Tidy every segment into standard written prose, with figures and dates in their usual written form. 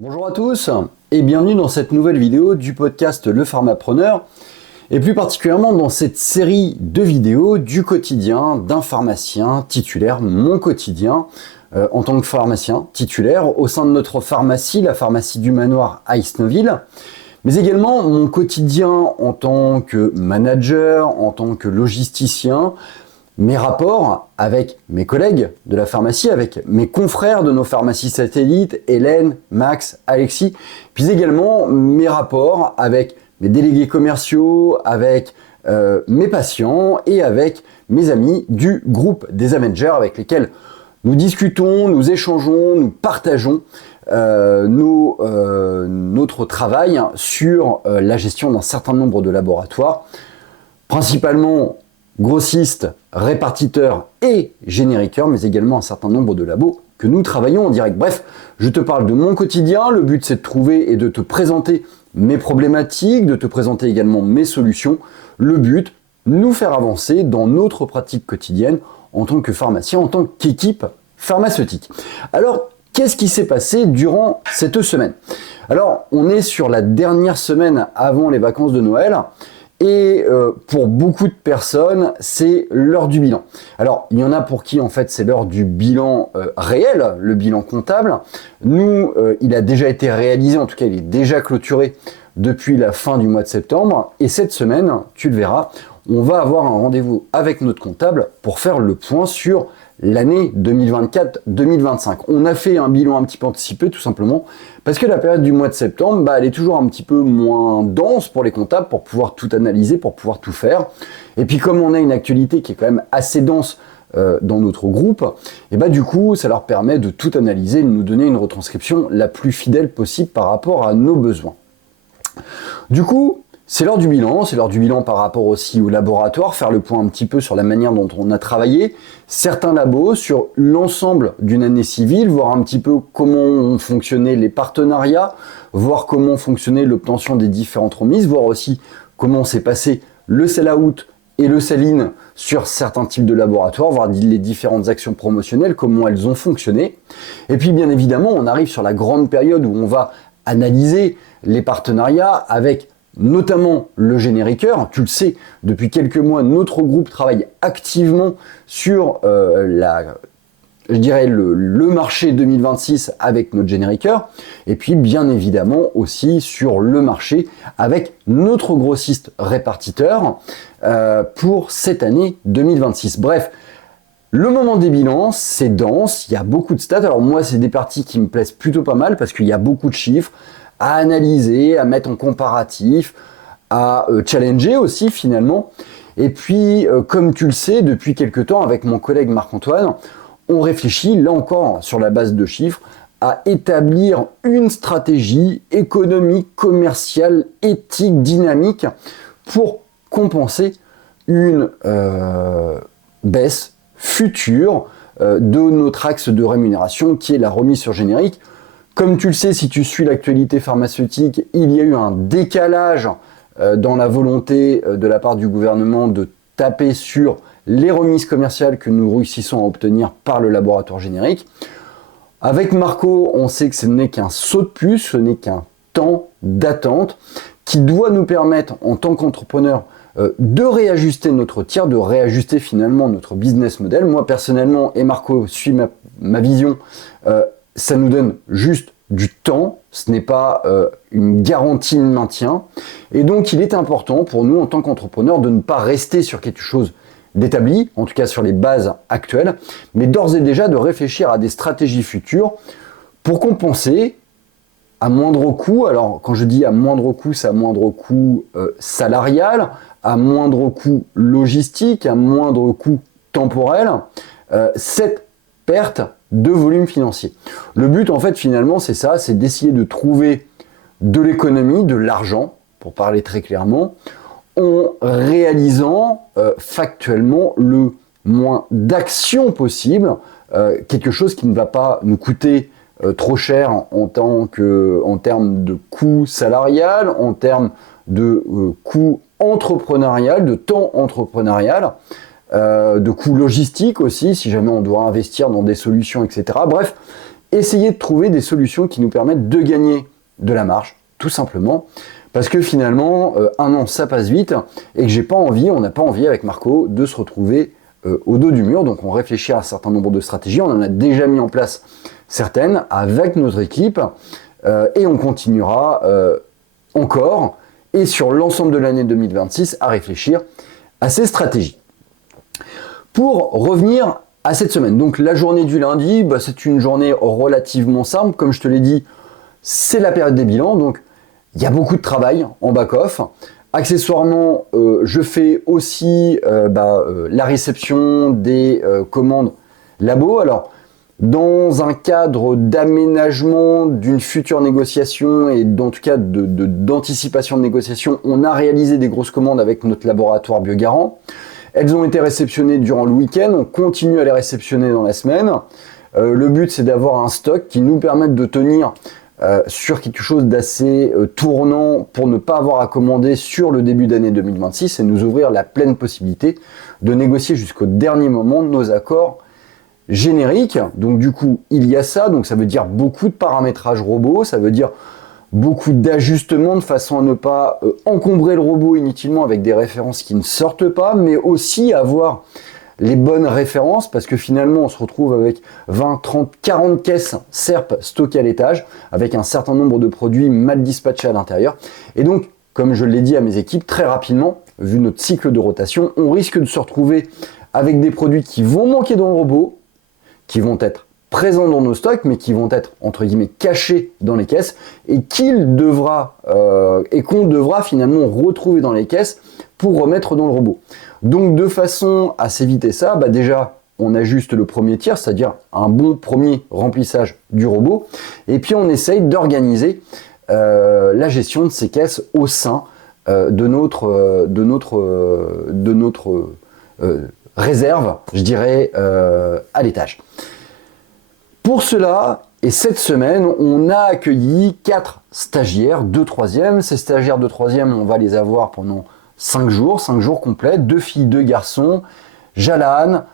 Bonjour à tous et bienvenue dans cette nouvelle vidéo du podcast Le Pharmapreneur et plus particulièrement dans cette série de vidéos du quotidien d'un pharmacien titulaire, mon quotidien en tant que pharmacien titulaire au sein de notre pharmacie, la pharmacie du manoir à Isnoville, mais également mon quotidien en tant que manager, en tant que logisticien, mes rapports avec mes collègues de la pharmacie, avec mes confrères de nos pharmacies satellites, Hélène, Max, Alexis, puis également mes rapports avec mes délégués commerciaux, avec mes patients et avec mes amis du groupe des Avengers avec lesquels nous discutons, nous échangeons, nous partageons notre travail sur la gestion d'un certain nombre de laboratoires, principalement grossistes, répartiteurs et génériqueurs, mais également un certain nombre de labos que nous travaillons en direct. Bref, je te parle de mon quotidien, le but c'est de trouver et de te présenter mes problématiques, de te présenter également mes solutions. Le but, nous faire avancer dans notre pratique quotidienne en tant que pharmacien, en tant qu'équipe pharmaceutique. Alors, qu'est-ce qui s'est passé durant cette semaine? Alors, on est sur la dernière semaine avant les vacances de Noël. Et pour beaucoup de personnes, c'est l'heure du bilan. Alors, il y en a pour qui, en fait, c'est l'heure du bilan réel, le bilan comptable. Nous, il a déjà été réalisé, en tout cas, il est déjà clôturé depuis la fin du mois de septembre. Et cette semaine, tu le verras, on va avoir un rendez-vous avec notre comptable pour faire le point sur l'année 2024-2025. On a fait un bilan un petit peu anticipé tout simplement parce que la période du mois de septembre, elle est toujours un petit peu moins dense pour les comptables pour pouvoir tout analyser, pour pouvoir tout faire. Et puis comme on a une actualité qui est quand même assez dense dans notre groupe, et du coup ça leur permet de tout analyser, de nous donner une retranscription la plus fidèle possible par rapport à nos besoins. Du coup, c'est l'heure du bilan par rapport aussi au laboratoire, faire le point un petit peu sur la manière dont on a travaillé, certains labos sur l'ensemble d'une année civile, voir un petit peu comment ont fonctionné les partenariats, voir comment fonctionnait l'obtention des différentes remises, voir aussi comment s'est passé le sell-out et le sell-in sur certains types de laboratoires, voir les différentes actions promotionnelles, comment elles ont fonctionné. Et puis bien évidemment, on arrive sur la grande période où on va analyser les partenariats avec notamment le génériqueur. Tu le sais, depuis quelques mois, notre groupe travaille activement sur le marché 2026 avec notre génériqueur, et puis bien évidemment aussi sur le marché avec notre grossiste répartiteur pour cette année 2026. Bref, le moment des bilans, c'est dense, il y a beaucoup de stats. Alors moi, c'est des parties qui me plaisent plutôt pas mal parce qu'il y a beaucoup de chiffres à analyser, à mettre en comparatif, à challenger aussi finalement. Et puis, comme tu le sais, depuis quelques temps, avec mon collègue Marc-Antoine, on réfléchit, là encore, sur la base de chiffres, à établir une stratégie économique, commerciale, éthique, dynamique pour compenser une baisse future de notre axe de rémunération qui est la remise sur générique. Comme tu le sais, si tu suis l'actualité pharmaceutique, il y a eu un décalage dans la volonté de la part du gouvernement de taper sur les remises commerciales que nous réussissons à obtenir par le laboratoire générique. Avec Marco, on sait que ce n'est qu'un saut de puce, ce n'est qu'un temps d'attente qui doit nous permettre, en tant qu'entrepreneur, de réajuster notre tir, de réajuster finalement notre business model. Moi, personnellement, et Marco suit ma vision, ça nous donne juste du temps, ce n'est pas une garantie de maintien. Et donc, il est important pour nous, en tant qu'entrepreneurs, de ne pas rester sur quelque chose d'établi, en tout cas sur les bases actuelles, mais d'ores et déjà de réfléchir à des stratégies futures pour compenser à moindre coût. Alors, quand je dis à moindre coût, c'est à moindre coût salarial, à moindre coût logistique, à moindre coût temporel, cette perte de volume financier. Le but, en fait, finalement, c'est ça, c'est d'essayer de trouver de l'économie, de l'argent, pour parler très clairement, en réalisant factuellement le moins d'actions possible, quelque chose qui ne va pas nous coûter trop cher en termes de coût salarial, en termes de coût entrepreneurial, de temps entrepreneurial, de coûts logistiques aussi, si jamais on doit investir dans des solutions, etc. Bref, essayer de trouver des solutions qui nous permettent de gagner de la marge, tout simplement. Parce que finalement, un an, ça passe vite, et que on n'a pas envie avec Marco de se retrouver au dos du mur. Donc on réfléchit à un certain nombre de stratégies, on en a déjà mis en place certaines avec notre équipe, et on continuera encore, et sur l'ensemble de l'année 2026, à réfléchir à ces stratégies. Pour revenir à cette semaine, donc la journée du lundi, c'est une journée relativement simple, comme je te l'ai dit, c'est la période des bilans, donc il y a beaucoup de travail en back-off. Accessoirement, je fais aussi la réception des commandes labo. Alors, dans un cadre d'aménagement d'une future négociation et en tout cas d'anticipation de négociation, on a réalisé des grosses commandes avec notre laboratoire Biogarant. Elles ont été réceptionnées durant le week-end, on continue à les réceptionner dans la semaine. Le but, c'est d'avoir un stock qui nous permette de tenir sur quelque chose d'assez tournant pour ne pas avoir à commander sur le début d'année 2026 et nous ouvrir la pleine possibilité de négocier jusqu'au dernier moment nos accords génériques. Donc du coup, il y a ça, donc ça veut dire beaucoup de paramétrage robot, ça veut dire beaucoup d'ajustements de façon à ne pas encombrer le robot inutilement avec des références qui ne sortent pas, mais aussi avoir les bonnes références, parce que finalement on se retrouve avec 20, 30, 40 caisses SERP stockées à l'étage, avec un certain nombre de produits mal dispatchés à l'intérieur. Et donc, comme je l'ai dit à mes équipes, très rapidement, vu notre cycle de rotation, on risque de se retrouver avec des produits qui vont manquer dans le robot, qui vont être présents dans nos stocks, mais qui vont être, entre guillemets, cachés dans les caisses, et qu'on devra finalement retrouver dans les caisses pour remettre dans le robot. Donc de façon à s'éviter ça, déjà on ajuste le premier tiers, c'est-à-dire un bon premier remplissage du robot, et puis on essaye d'organiser la gestion de ces caisses au sein de notre réserve, je dirais, à l'étage. Pour cela, et cette semaine, on a accueilli 4 stagiaires de 3e. Ces stagiaires de 3e, on va les avoir pendant 5 jours complets, 2 filles, 2 garçons, Jalane,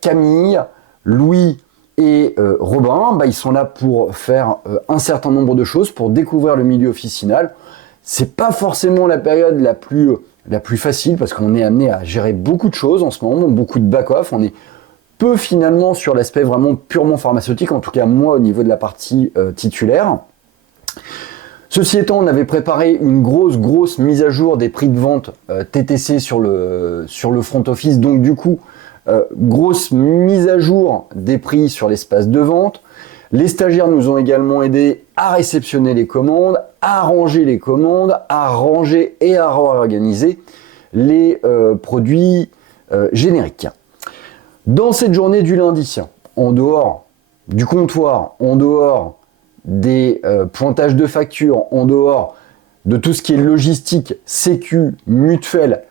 Camille, Louis et Robin. Ils sont là pour faire un certain nombre de choses, pour découvrir le milieu officinal. C'est pas forcément la période la plus facile, parce qu'on est amené à gérer beaucoup de choses en ce moment, beaucoup de back-off. On est peu finalement sur l'aspect vraiment purement pharmaceutique, en tout cas moi au niveau de la partie titulaire. Ceci étant, on avait préparé une grosse mise à jour des prix de vente TTC sur le front office, donc du coup, grosse mise à jour des prix sur l'espace de vente. Les stagiaires nous ont également aidés à réceptionner les commandes, à ranger les commandes, à ranger et à réorganiser les produits génériques. Dans cette journée du lundi, en dehors du comptoir, en dehors des pointages de factures, en dehors de tout ce qui est logistique, sécu, mutuelle,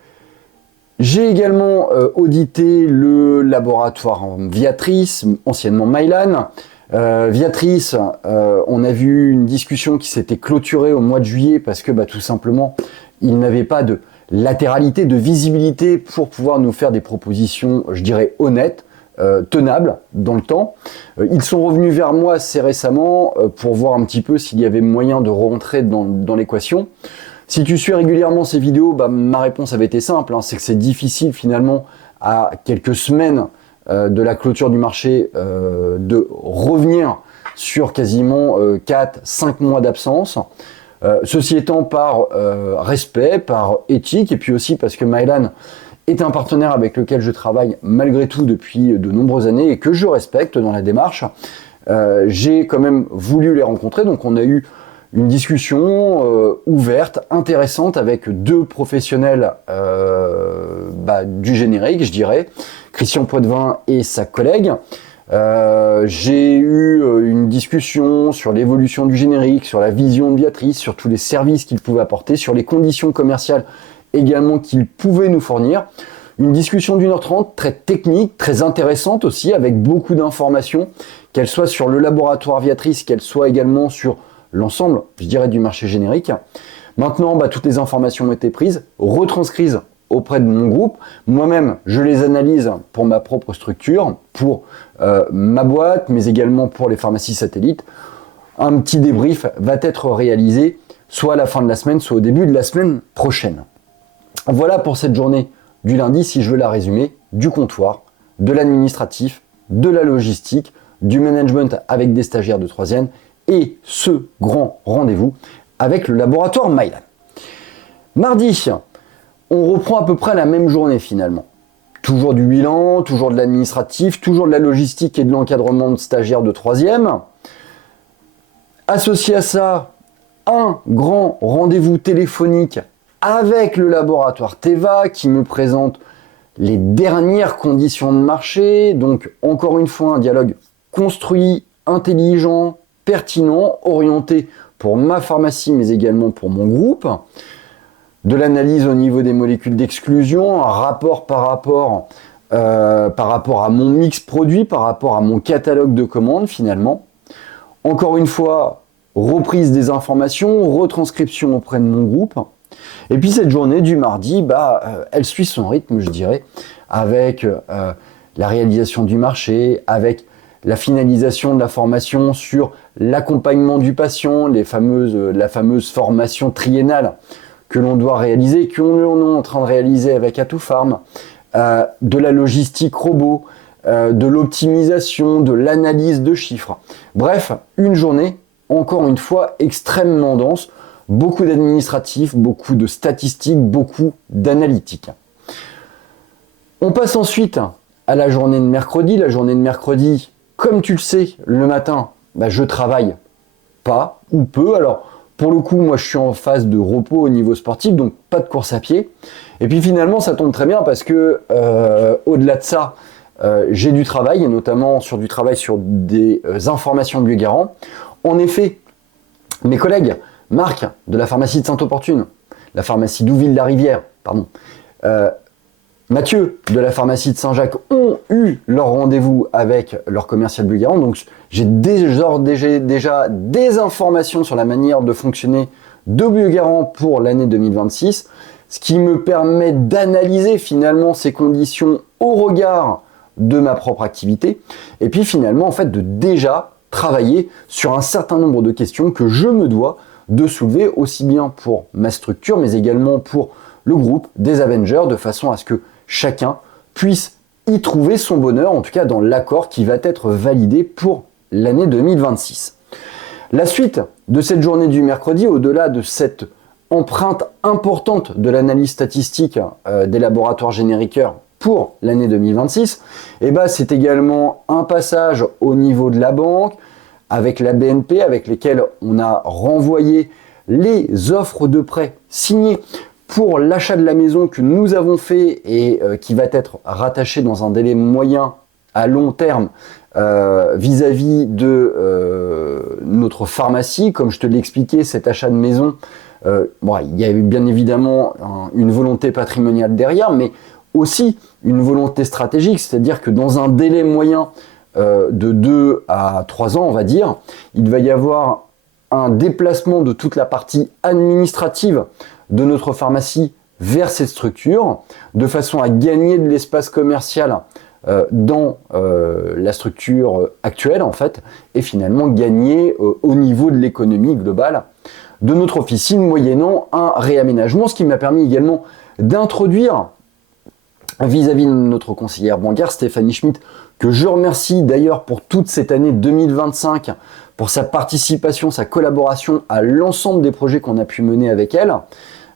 j'ai également audité le laboratoire Viatris, anciennement Mylan. Viatris, on a vu une discussion qui s'était clôturée au mois de juillet parce que tout simplement, il n'avait pas de latéralité, de visibilité pour pouvoir nous faire des propositions, je dirais, honnêtes, tenables dans le temps. Ils sont revenus vers moi assez récemment pour voir un petit peu s'il y avait moyen de rentrer dans l'équation. Si tu suis régulièrement ces vidéos, ma réponse avait été simple, c'est que c'est difficile finalement à quelques semaines de la clôture du marché de revenir sur quasiment 4-5 mois d'absence. Ceci étant par respect, par éthique, et puis aussi parce que Mylan est un partenaire avec lequel je travaille malgré tout depuis de nombreuses années et que je respecte dans la démarche, j'ai quand même voulu les rencontrer. Donc on a eu une discussion ouverte, intéressante avec 2 professionnels du générique, je dirais, Christian Poitvin et sa collègue. J'ai eu une discussion sur l'évolution du générique, sur la vision de Viatris, sur tous les services qu'il pouvait apporter, sur les conditions commerciales également qu'il pouvait nous fournir. Une discussion d'1h30 très technique, très intéressante aussi, avec beaucoup d'informations, qu'elles soient sur le laboratoire Viatris, qu'elles soient également sur l'ensemble, je dirais, du marché générique. Maintenant, toutes les informations ont été prises, retranscrites auprès de mon groupe. Moi-même, je les analyse pour ma propre structure, pour ma boîte, mais également pour les pharmacies satellites. Un petit débrief va être réalisé soit à la fin de la semaine, soit au début de la semaine prochaine. Voilà pour cette journée du lundi, si je veux la résumer, du comptoir, de l'administratif, de la logistique, du management avec des stagiaires de 3e et ce grand rendez-vous avec le laboratoire Mylan. Mardi, on reprend à peu près la même journée finalement. Toujours du bilan, toujours de l'administratif, toujours de la logistique et de l'encadrement de stagiaires de 3e. Associé à ça, un grand rendez-vous téléphonique avec le laboratoire Teva qui me présente les dernières conditions de marché. Donc encore une fois, un dialogue construit, intelligent, pertinent, orienté pour ma pharmacie mais également pour mon groupe. De l'analyse au niveau des molécules d'exclusion, un rapport par rapport à mon mix produit, par rapport à mon catalogue de commandes finalement. Encore une fois, reprise des informations, retranscription auprès de mon groupe. Et puis cette journée du mardi, elle suit son rythme, je dirais, avec la réalisation du marché, avec la finalisation de la formation sur l'accompagnement du patient, la fameuse formation triennale que l'on doit réaliser, que l'on est en train de réaliser avec Atoufarm, de la logistique robot, de l'optimisation, de l'analyse de chiffres. Bref, une journée, encore une fois, extrêmement dense, beaucoup d'administratifs, beaucoup de statistiques, beaucoup d'analytiques. On passe ensuite à la journée de mercredi. La journée de mercredi, comme tu le sais, le matin, je travaille pas ou peu. Alors, pour le coup, moi, je suis en phase de repos au niveau sportif, donc pas de course à pied. Et puis finalement, ça tombe très bien parce que au-delà de ça, j'ai du travail, et notamment sur des informations Biogarant. En effet, mes collègues, Marc de la pharmacie de Sainte-Opportune, la pharmacie d'Ouville-la-Rivière, Mathieu de la pharmacie de Saint-Jacques ont eu leur rendez-vous avec leur commercial Biogarant. Donc j'ai déjà des informations sur la manière de fonctionner de Biogarant pour l'année 2026, ce qui me permet d'analyser finalement ces conditions au regard de ma propre activité, et puis finalement en fait de déjà travailler sur un certain nombre de questions que je me dois de soulever aussi bien pour ma structure mais également pour le groupe des Avengers, de façon à ce que chacun puisse y trouver son bonheur, en tout cas dans l'accord qui va être validé pour l'année 2026. La suite de cette journée du mercredi, au-delà de cette empreinte importante de l'analyse statistique des laboratoires génériqueurs pour l'année 2026, c'est également un passage au niveau de la banque, avec la BNP, avec lesquelles on a renvoyé les offres de prêt signées pour l'achat de la maison que nous avons fait et qui va être rattaché dans un délai moyen à long terme vis-à-vis de notre pharmacie. Comme je te l'ai expliqué, cet achat de maison, il y a eu bien évidemment une volonté patrimoniale derrière, mais aussi une volonté stratégique, c'est-à-dire que dans un délai moyen de 2 à 3 ans, on va dire, il va y avoir un déplacement de toute la partie administrative de notre pharmacie vers cette structure, de façon à gagner de l'espace commercial dans la structure actuelle en fait, et finalement gagner au niveau de l'économie globale de notre officine, moyennant un réaménagement, ce qui m'a permis également d'introduire vis-à-vis de notre conseillère bancaire Stéphanie Schmitt, que je remercie d'ailleurs pour toute cette année 2025, pour sa participation, sa collaboration à l'ensemble des projets qu'on a pu mener avec elle,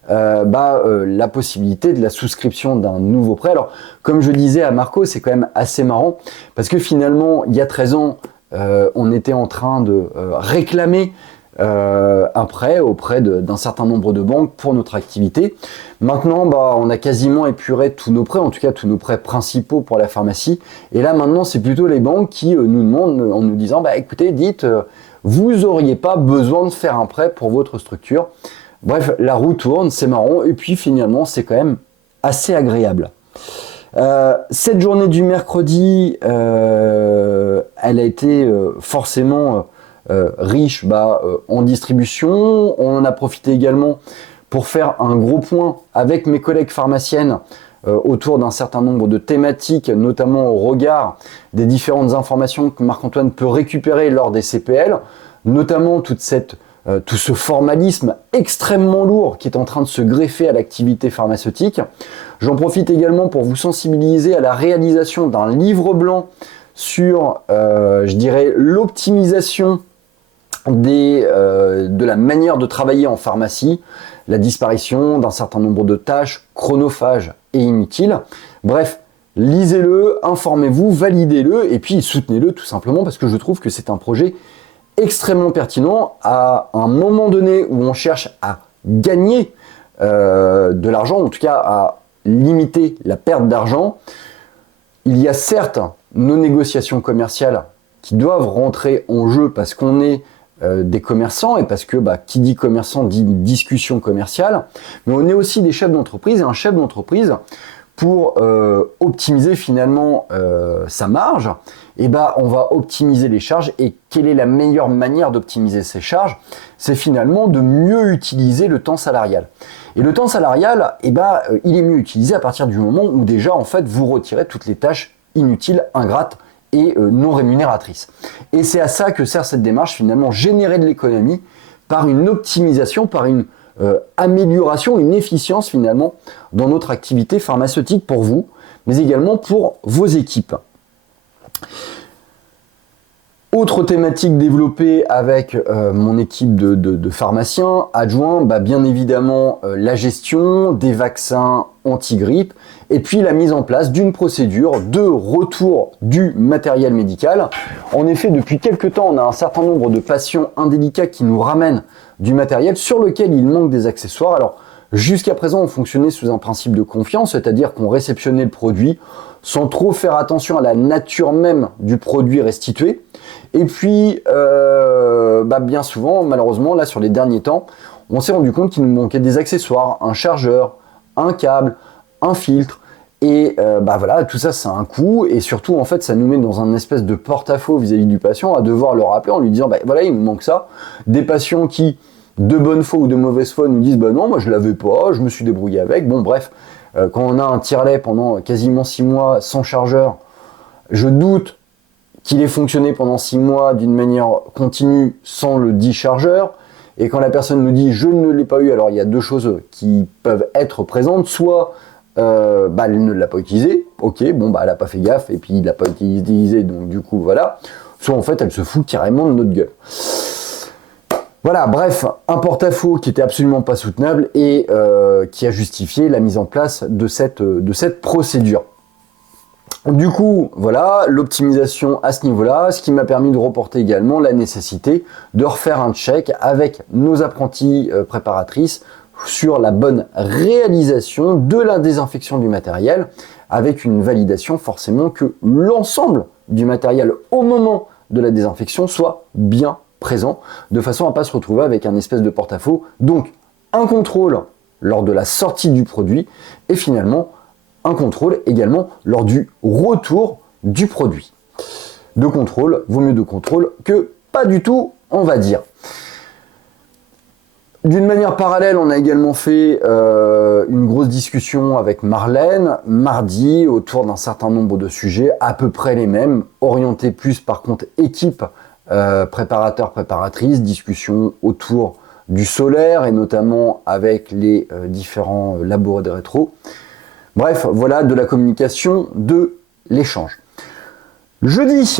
la possibilité de la souscription d'un nouveau prêt. Alors, comme je disais à Marco, c'est quand même assez marrant, parce que finalement, il y a 13 ans, on était en train de réclamer un prêt auprès d'un certain nombre de banques pour notre activité. Maintenant, on a quasiment épuré tous nos prêts, en tout cas tous nos prêts principaux pour la pharmacie. Et là, maintenant, c'est plutôt les banques qui nous demandent, en nous disant, écoutez, dites, vous n'auriez pas besoin de faire un prêt pour votre structure. Bref, la roue tourne, c'est marrant. Et puis finalement, c'est quand même assez agréable. Cette journée du mercredi, elle a été forcément riche en distribution. On en a profité également pour faire un gros point avec mes collègues pharmaciennes autour d'un certain nombre de thématiques, notamment au regard des différentes informations que Marc-Antoine peut récupérer lors des CPL, notamment tout ce formalisme extrêmement lourd qui est en train de se greffer à l'activité pharmaceutique. J'en profite également pour vous sensibiliser à la réalisation d'un livre blanc sur, je dirais, l'optimisation de la manière de travailler en pharmacie, la disparition d'un certain nombre de tâches chronophages et inutiles. Bref, lisez-le, informez-vous, validez-le et puis soutenez-le tout simplement parce que je trouve que c'est un projet extrêmement pertinent à un moment donné où on cherche à gagner de l'argent, en tout cas à limiter la perte d'argent. Il y a certes nos négociations commerciales qui doivent rentrer en jeu parce qu'on est des commerçants et parce que qui dit commerçant dit discussion commerciale, mais on est aussi des chefs d'entreprise et un chef d'entreprise pour optimiser finalement sa marge, on va optimiser les charges. Et quelle est la meilleure manière d'optimiser ces charges? C'est finalement de mieux utiliser le temps salarial. Et le temps salarial, il est mieux utilisé à partir du moment où déjà en fait vous retirez toutes les tâches inutiles, ingrates et non rémunératrices. Et c'est à ça que sert cette démarche, finalement, générer de l'économie par une optimisation, par une amélioration, une efficience finalement dans notre activité pharmaceutique pour vous, mais également pour vos équipes. Autre thématique développée avec mon équipe de pharmaciens adjoints, bien évidemment la gestion des vaccins anti-grippe et puis la mise en place d'une procédure de retour du matériel médical. En effet, depuis quelques temps, on a un certain nombre de patients indélicats qui nous ramènent du matériel sur lequel il manque des accessoires. Alors, jusqu'à présent, on fonctionnait sous un principe de confiance, c'est-à-dire qu'on réceptionnait le produit sans trop faire attention à la nature même du produit restitué. Et puis, bien souvent, malheureusement, là, sur les derniers temps, on s'est rendu compte qu'il nous manquait des accessoires, un chargeur, un câble, un filtre. Et tout ça, ça a un coût. Et surtout, en fait, ça nous met dans un espèce de porte-à-faux vis-à-vis du patient, à devoir le rappeler en lui disant, il nous manque ça. Des patients qui, de bonne foi ou de mauvaise foi, nous disent, non, moi, je l'avais pas, je me suis débrouillé avec. Bon, bref, quand on a un tire-lait pendant quasiment 6 mois sans chargeur, je doute qu'il ait fonctionné pendant 6 mois d'une manière continue sans le dit chargeur. Et quand la personne nous dit je ne l'ai pas eu, alors il y a deux choses qui peuvent être présentes. Soit elle ne l'a pas utilisé, ok, elle n'a pas fait gaffe et puis il l'a pas utilisé, donc du coup voilà. Soit en fait elle se fout carrément de notre gueule. Voilà, bref, un porte-à-faux qui était absolument pas soutenable et qui a justifié la mise en place de cette procédure. Du coup, voilà, l'optimisation à ce niveau-là, ce qui m'a permis de reporter également la nécessité de refaire un check avec nos apprentis préparatrices sur la bonne réalisation de la désinfection du matériel, avec une validation forcément que l'ensemble du matériel au moment de la désinfection soit bien présent, de façon à ne pas se retrouver avec un espèce de porte-à-faux. Donc, un contrôle lors de la sortie du produit et finalement un contrôle également lors du retour du produit. De contrôle, vaut mieux de contrôle que pas du tout, on va dire. D'une manière parallèle, on a également fait une grosse discussion avec Marlène mardi autour d'un certain nombre de sujets, à peu près les mêmes, orientés plus par contre équipe préparateur, préparatrice, discussion autour du solaire et notamment avec les différents labos de rétro. Bref, voilà de la communication, de l'échange. Jeudi,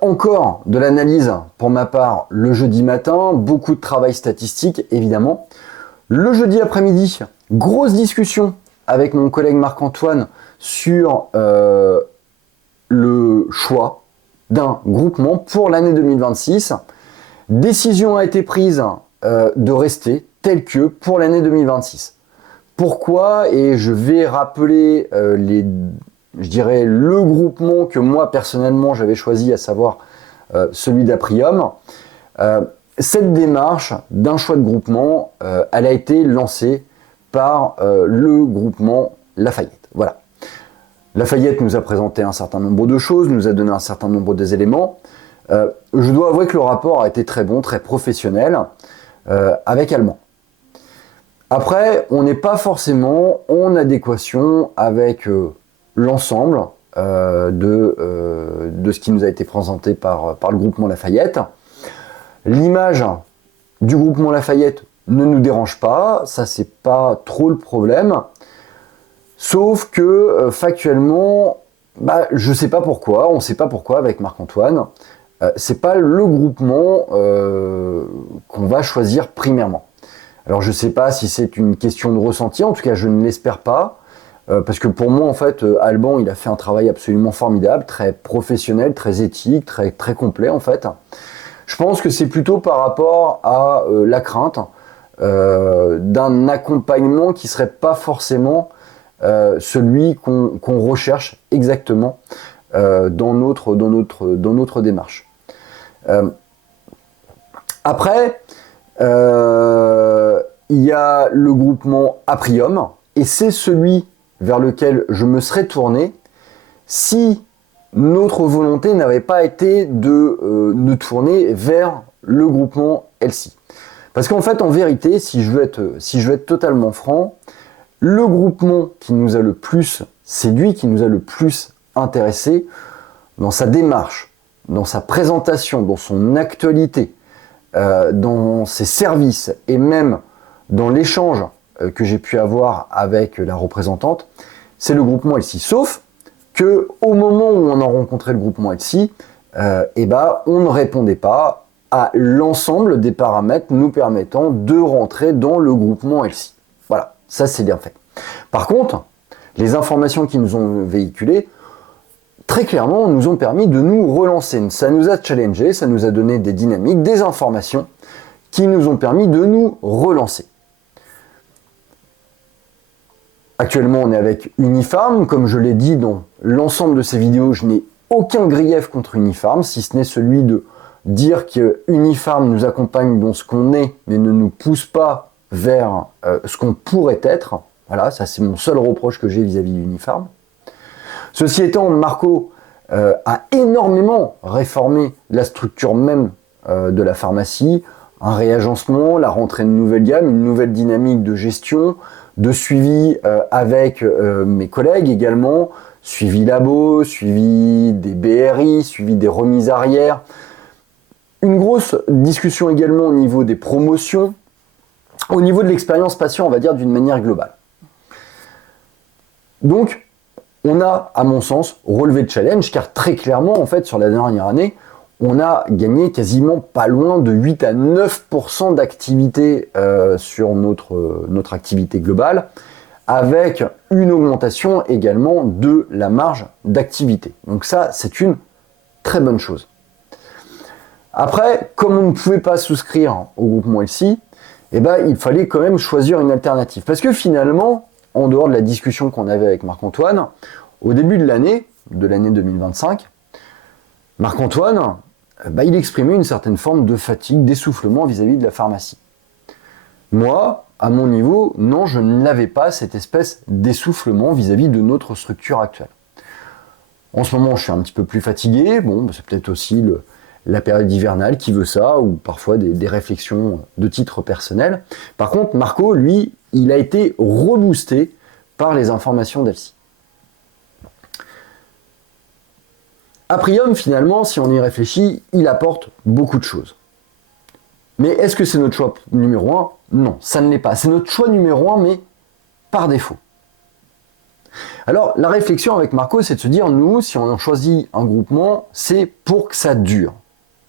encore de l'analyse pour ma part le jeudi matin, beaucoup de travail statistique évidemment. Le jeudi après-midi, grosse discussion avec mon collègue Marc-Antoine sur le choix d'un groupement pour l'année 2026. Décision a été prise de rester tel que pour l'année 2026. Pourquoi? Et je vais rappeler le groupement que moi personnellement j'avais choisi, à savoir celui d'Aprium. Cette démarche d'un choix de groupement, elle a été lancée par le groupement Lafayette. Voilà. Lafayette nous a présenté un certain nombre de choses, nous a donné un certain nombre d'éléments. Je dois avouer que le rapport a été très bon, très professionnel. avec Alban. Après, on n'est pas forcément en adéquation avec l'ensemble de ce qui nous a été présenté par le groupement Lafayette. L'image du groupement Lafayette ne nous dérange pas, ça c'est pas trop le problème, sauf que factuellement, je sais pas pourquoi, on sait pas pourquoi avec Marc-Antoine, c'est pas le groupement qu'on va choisir primairement. Alors je sais pas si c'est une question de ressenti, en tout cas je ne l'espère pas, parce que pour moi en fait Alban il a fait un travail absolument formidable, très professionnel, très éthique, très complet en fait. Je pense que c'est plutôt par rapport à la crainte d'un accompagnement qui serait pas forcément celui qu'on recherche exactement dans notre démarche. Après, il y a le groupement Aprium, et c'est celui vers lequel je me serais tourné si notre volonté n'avait pas été de nous tourner vers le groupement LC. Parce qu'en fait, en vérité, si je veux être totalement franc, le groupement qui nous a le plus séduit, qui nous a le plus intéressé dans sa démarche, dans sa présentation, dans son actualité, dans ses services et même dans l'échange que j'ai pu avoir avec la représentante, c'est le groupement LC. Sauf que au moment où on a rencontré le groupement LC, on ne répondait pas à l'ensemble des paramètres nous permettant de rentrer dans le groupement LC. Voilà, ça c'est bien fait. Par contre, les informations qui nous ont véhiculées, très clairement, nous ont permis de nous relancer. Ça nous a challengé, ça nous a donné des dynamiques, des informations qui nous ont permis de nous relancer. Actuellement, on est avec Unifarm. Comme je l'ai dit dans l'ensemble de ces vidéos, je n'ai aucun grief contre Unifarm, si ce n'est celui de dire que Unifarm nous accompagne dans ce qu'on est, mais ne nous pousse pas vers ce qu'on pourrait être. Voilà, ça c'est mon seul reproche que j'ai vis-à-vis d'Unifarm. Ceci étant, Marco a énormément réformé la structure même de la pharmacie, un réagencement, la rentrée de nouvelles gammes, une nouvelle dynamique de gestion, de suivi avec mes collègues également, suivi labo, suivi des BRI, suivi des remises arrière. Une grosse discussion également au niveau des promotions, au niveau de l'expérience patient, on va dire d'une manière globale. Donc, on a, à mon sens, relevé le challenge, car très clairement, en fait, sur la dernière année, on a gagné quasiment pas loin de 8 à 9% d'activité sur notre activité globale, avec une augmentation également de la marge d'activité. Donc ça, c'est une très bonne chose. Après, comme on ne pouvait pas souscrire au groupement LC, il fallait quand même choisir une alternative. Parce que finalement, en dehors de la discussion qu'on avait avec Marc-Antoine, au début de l'année 2025, Marc-Antoine, il exprimait une certaine forme de fatigue, d'essoufflement vis-à-vis de la pharmacie. Moi, à mon niveau, non, je n'avais pas cette espèce d'essoufflement vis-à-vis de notre structure actuelle. En ce moment, je suis un petit peu plus fatigué, c'est peut-être aussi la période hivernale qui veut ça, ou parfois des réflexions de titre personnel. Par contre, Marco, lui, il a été reboosté par les informations d'Elsie. Aprium, finalement, si on y réfléchit, il apporte beaucoup de choses. Mais est-ce que c'est notre choix numéro 1 ? Non, ça ne l'est pas. C'est notre choix numéro 1, mais par défaut. Alors, la réflexion avec Marco, c'est de se dire, nous, si on choisit un groupement, c'est pour que ça dure,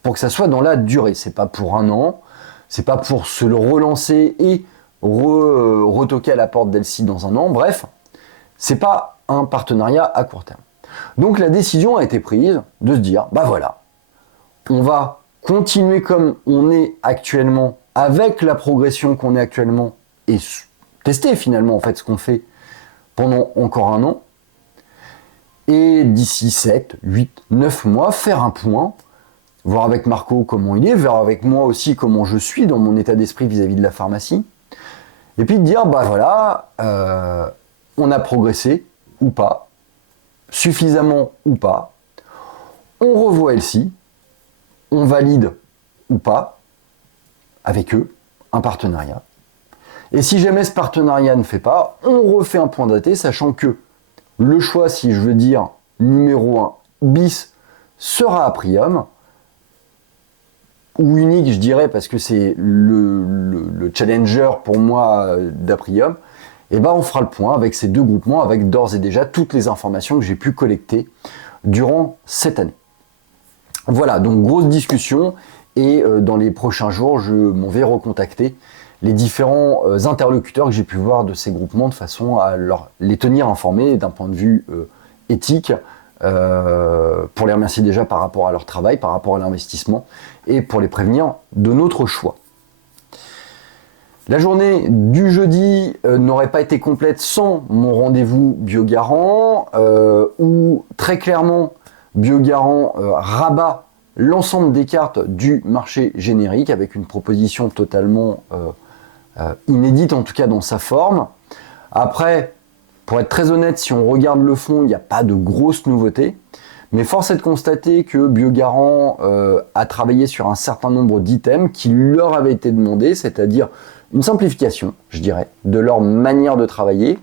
pour que ça soit dans la durée. C'est pas pour un an, c'est pas pour se le relancer et retoquer à la porte d'Elsie dans un an. Bref, c'est pas un partenariat à court terme. Donc la décision a été prise de se dire, on va continuer comme on est actuellement, avec la progression qu'on est actuellement, et tester finalement en fait ce qu'on fait pendant encore un an, et d'ici 7, 8, 9 mois, faire un point, voir avec Marco comment il est, voir avec moi aussi comment je suis dans mon état d'esprit vis-à-vis de la pharmacie, et puis de dire, on a progressé ou pas, suffisamment ou pas, on revoit Elsie, on valide ou pas avec eux, un partenariat. Et si jamais ce partenariat ne fait pas, on refait un point daté, sachant que le choix, si je veux dire numéro 1 bis, sera Aprium, ou unique, je dirais, parce que c'est le challenger pour moi d'Aprium. Et ben on fera le point avec ces deux groupements, avec d'ores et déjà toutes les informations que j'ai pu collecter durant cette année. Voilà, donc grosse discussion, et dans les prochains jours, je m'en vais recontacter les différents interlocuteurs que j'ai pu voir de ces groupements de façon à les tenir informés d'un point de vue éthique, pour les remercier déjà par rapport à leur travail, par rapport à l'investissement, et pour les prévenir de notre choix. La journée du jeudi n'aurait pas été complète sans mon rendez-vous Biogarant, où très clairement Biogarant rabat l'ensemble des cartes du marché générique avec une proposition totalement inédite, en tout cas dans sa forme. Après, pour être très honnête, si on regarde le fond, il n'y a pas de grosses nouveautés. Mais force est de constater que Biogarant a travaillé sur un certain nombre d'items qui leur avaient été demandés, c'est-à-dire une simplification, je dirais, de leur manière de travailler.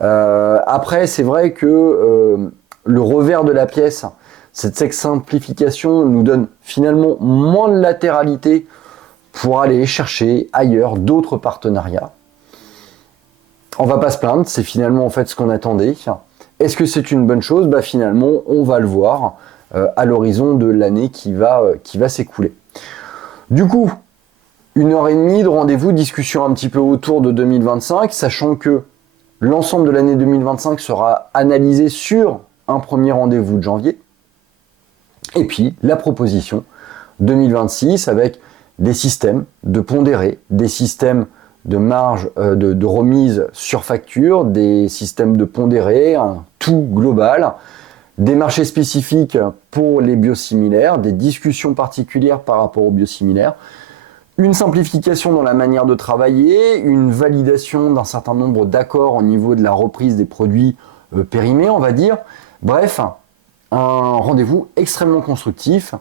Après, c'est vrai que le revers de la pièce, cette simplification nous donne finalement moins de latéralité pour aller chercher ailleurs d'autres partenariats. On va pas se plaindre, c'est finalement en fait ce qu'on attendait. Est-ce que c'est une bonne chose? Bah finalement, on va le voir à l'horizon de l'année qui va s'écouler. Du coup, 1h30 de rendez-vous, discussion un petit peu autour de 2025, sachant que l'ensemble de l'année 2025 sera analysé sur un premier rendez-vous de janvier. Et puis, la proposition 2026 avec des systèmes de pondérés, des systèmes de marge de remise sur facture, des systèmes de pondérés, un tout global, des marchés spécifiques pour les biosimilaires, des discussions particulières par rapport aux biosimilaires, une simplification dans la manière de travailler, une validation d'un certain nombre d'accords au niveau de la reprise des produits périmés, on va dire. Bref, un rendez-vous extrêmement constructif,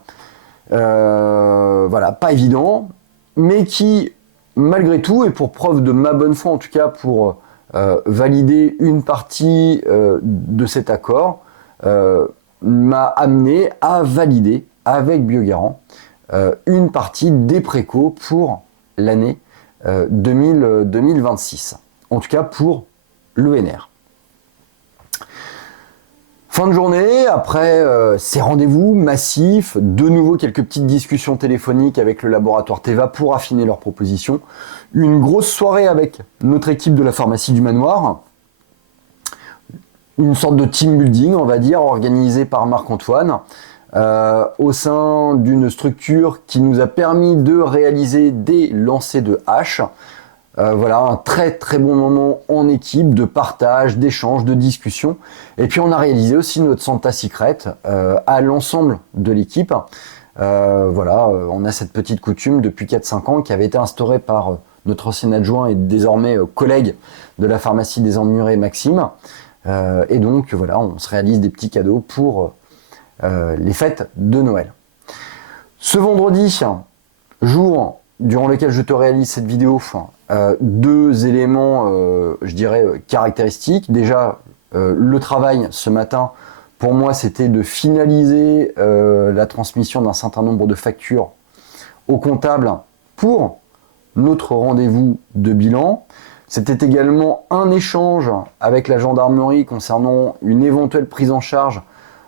voilà, pas évident, mais qui, malgré tout, et pour preuve de ma bonne foi, en tout cas pour valider une partie de cet accord, m'a amené à valider avec Biogarant une partie des précaux pour l'année 2026, en tout cas pour l'ENR. Fin de journée, après ces rendez-vous massifs, de nouveau quelques petites discussions téléphoniques avec le laboratoire Teva pour affiner leurs propositions. Une grosse soirée avec notre équipe de la pharmacie du Manoir. Une sorte de team building, on va dire, organisé par Marc-Antoine, au sein d'une structure qui nous a permis de réaliser des lancers de haches. Voilà, un très très bon moment en équipe, de partage, d'échange, de discussion. Et puis on a réalisé aussi notre Santa Secret à l'ensemble de l'équipe. Voilà, on a cette petite coutume depuis 4-5 ans qui avait été instaurée par notre ancien adjoint et désormais collègue de la pharmacie des Emmurés, Maxime. Et donc voilà, on se réalise des petits cadeaux pour les fêtes de Noël. Ce vendredi, jour durant lequel je te réalise cette vidéo, deux éléments, je dirais, caractéristiques. Déjà, le travail ce matin, pour moi, c'était de finaliser la transmission d'un certain nombre de factures au comptable pour notre rendez-vous de bilan. C'était également un échange avec la gendarmerie concernant une éventuelle prise en charge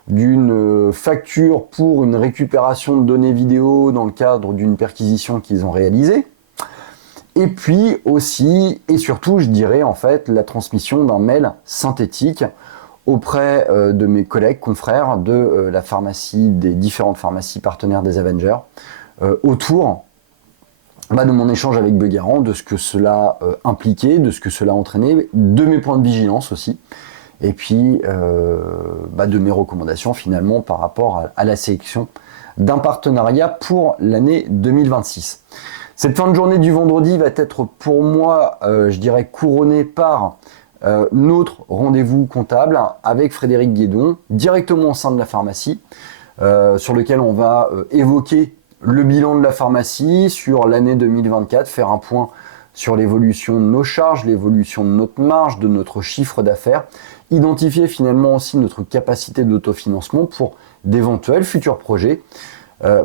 d'une facture pour une récupération de données vidéo dans le cadre d'une perquisition qu'ils ont réalisée. Et puis aussi, et surtout, je dirais en fait, la transmission d'un mail synthétique auprès de mes collègues, confrères de la pharmacie, des différentes pharmacies partenaires des Avengers, autour de mon échange avec Biogarant, de ce que cela impliquait, de ce que cela entraînait, de mes points de vigilance aussi, et puis de mes recommandations finalement par rapport à la sélection d'un partenariat pour l'année 2026. Cette fin de journée du vendredi va être pour moi, je dirais, couronnée par notre rendez-vous comptable avec Frédéric Guédon, directement au sein de la pharmacie, sur lequel on va évoquer le bilan de la pharmacie sur l'année 2024, faire un point sur l'évolution de nos charges, l'évolution de notre marge, de notre chiffre d'affaires, identifier finalement aussi notre capacité d'autofinancement pour d'éventuels futurs projets.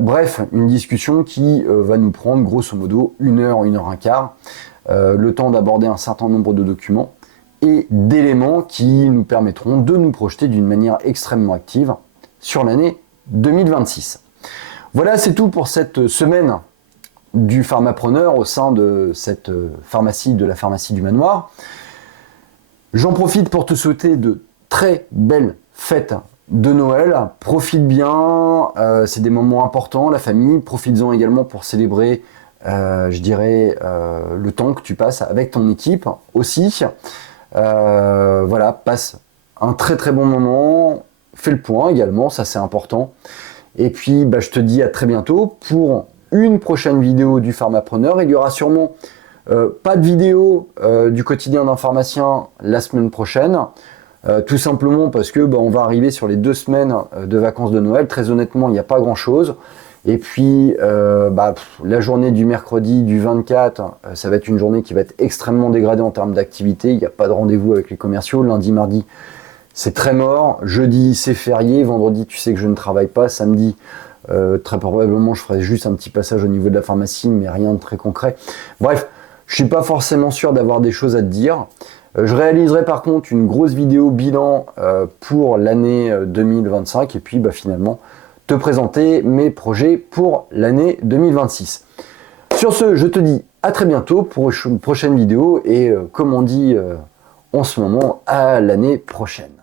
Bref, une discussion qui va nous prendre grosso modo 1 heure, 1 heure un quart, le temps d'aborder un certain nombre de documents et d'éléments qui nous permettront de nous projeter d'une manière extrêmement active sur l'année 2026. Voilà, c'est tout pour cette semaine du pharmapreneur au sein de cette pharmacie, de la pharmacie du Manoir. J'en profite pour te souhaiter de très belles fêtes de Noël. Profite bien, c'est des moments importants, la famille. Profites-en également pour célébrer, je dirais, le temps que tu passes avec ton équipe aussi. Voilà, passe un très très bon moment. Fais le point également, ça c'est important. Et puis, je te dis à très bientôt pour une prochaine vidéo du pharmapreneur. Il y aura sûrement pas de vidéo du quotidien d'un pharmacien la semaine prochaine. Tout simplement parce que on va arriver sur les 2 semaines de vacances de Noël. Très honnêtement, il n'y a pas grand-chose. Et puis, la journée du mercredi, du 24, ça va être une journée qui va être extrêmement dégradée en termes d'activité. Il n'y a pas de rendez-vous avec les commerciaux. Lundi, mardi, c'est très mort. Jeudi, c'est férié. Vendredi, tu sais que je ne travaille pas. Samedi, très probablement, je ferai juste un petit passage au niveau de la pharmacie, mais rien de très concret. Bref, je suis pas forcément sûr d'avoir des choses à te dire. Je réaliserai par contre une grosse vidéo bilan pour l'année 2025 et puis finalement te présenter mes projets pour l'année 2026. Sur ce, je te dis à très bientôt pour une prochaine vidéo et comme on dit en ce moment, à l'année prochaine.